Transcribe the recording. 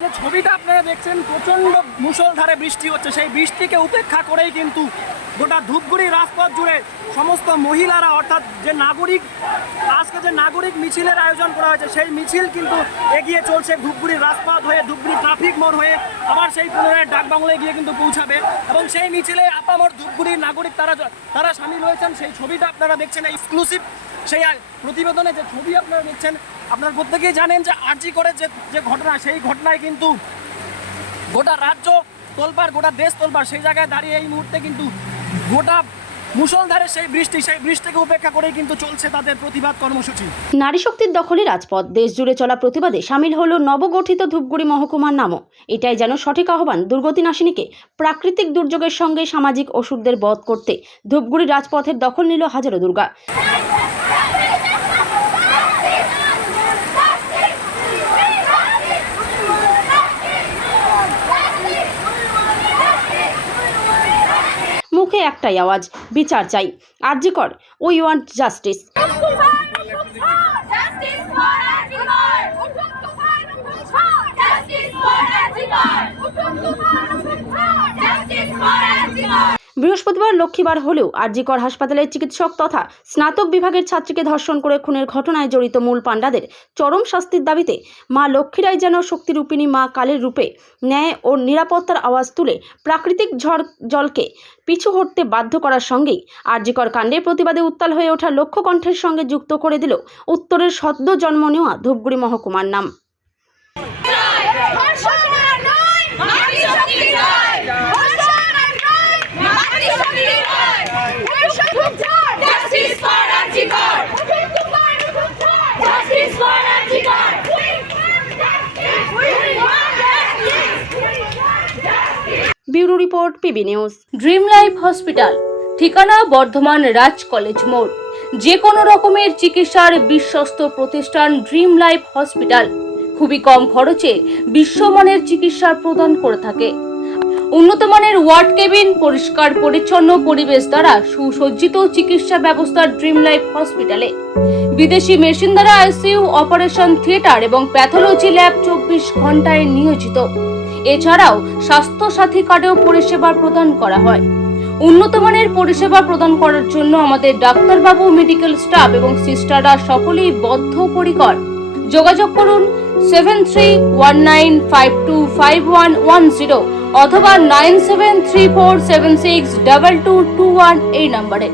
যে ছবিটা আপনারা দেখছেন প্রচন্ড মুষলধারে বৃষ্টি হচ্ছে, সেই বৃষ্টিকে উপেক্ষা করেই কিন্তু গোটা ধূপগুড়ি রাজপথ জুড়ে সমস্ত মহিলারা অর্থাৎ যে নাগরিক আজকে যে নাগরিক মিছিলের আয়োজন করা হয়েছে সেই মিছিল কিন্তু এগিয়ে চলছে ধূপগুড়ির রাজপথ হয়ে, ধূপগুড়ি ট্রাফিক মোড় হয়ে আবার সেই পুনরায় ডাকবাংলায় গিয়ে কিন্তু পৌঁছাবে এবং সেই মিছিলে আপামর ধূপগুড়ির নাগরিক তারা সামিল হয়েছেন। সেই ছবিটা আপনারা দেখছেন এক্সক্লুসিভ সেই প্রতিবেদনে যে ছবি আপনারা দেখছেন। আপনারা প্রত্যেকেই জানেন যে আরজি করে যে ঘটনা, সেই ঘটনায় কিন্তু গোটা রাজ্য তোলপাড়, গোটা দেশ তোলপাড়। সেই জায়গায় দাঁড়িয়ে এই মুহূর্তে কিন্তু গোটা মুষলধারে সেই বৃষ্টিকে উপেক্ষা করেই কিন্তু চলছে তাদের প্রতিবাদ কর্মসূচি। নারী শক্তির দখলে রাজপথ, দেশ জুড়ে চলা প্রতিবাদে সামিল হলো নবগঠিত ধূপগুড়ি মহকুমার নামও। এটাই যেন সঠিক আহ্বান দুর্গতি নাশিনীকে। প্রাকৃতিক দুর্যোগের সঙ্গে সামাজিক অসুরদের বধ করতে ধূপগুড়ি রাজপথের দখল নিল হাজারো দুর্গা। মুখে একটাই আওয়াজ, বিচার চাই। আরজি কর, উই ওয়ান্ট জাস্টিস। বৃহস্পতিবার লক্ষ্মীবার হলেও আরজিকর হাসপাতালের চিকিৎসক তথা স্নাতক বিভাগের ছাত্রীকে ধর্ষণ করে খুনের ঘটনায় জড়িত মূল পাণ্ডাদের চরম শাস্তির দাবিতে মা লক্ষ্মীরাই যেন শক্তিরূপিণী মা কালীর রূপে ন্যায় ও নিরাপত্তার আওয়াজ তুলে প্রাকৃতিক ঝড় জলকে পিছু হটতে বাধ্য করার সঙ্গেই আরজিকর কাণ্ডের প্রতিবাদে উত্তাল হয়ে ওঠা লক্ষ্য কণ্ঠের সঙ্গে যুক্ত করে দিল উত্তরের সদ্য জন্ম নেওয়া ধূপগুড়ি মহকুমার নাম। Bureau report, PB news. Dream life hospital, ঠিকানা বর্ধমান রাজ কলেজ মোড়। যে কোনো রকমের চিকিৎসার বিশ্বস্ত প্রতিষ্ঠান ড্রিম লাইফ হসপিটাল খুবই কম খরচে বিশ্বমানের চিকিৎসা প্রদান করে থাকে। উন্নত মানের ওয়ার্ড কেবিন, পরিষ্কার পরিচ্ছন্ন পরিবেশ দ্বারা সুসজ্জিত চিকিৎসা ব্যবস্থা ড্রিম লাইফ হসপিটালে। বিদেশি মেশিন দ্বারা আইসিইউ, অপারেশন থিয়েটার এবং প্যাথোলজি ল্যাব 24 ঘন্টায় নিয়োজিত। এছাড়াও স্বাস্থ্য সাথী কার্ডেও পরিষেবা প্রদান করা হয়। উন্নত মানের পরিষেবা প্রদান করার জন্য আমাদের ডাক্তারবাবু, মেডিকেল স্টাফ এবং সিস্টাররা সকলেই বদ্ধপরিকর। যোগাযোগ করুন 7319525110 অথবা 9734762221 এই নম্বরে।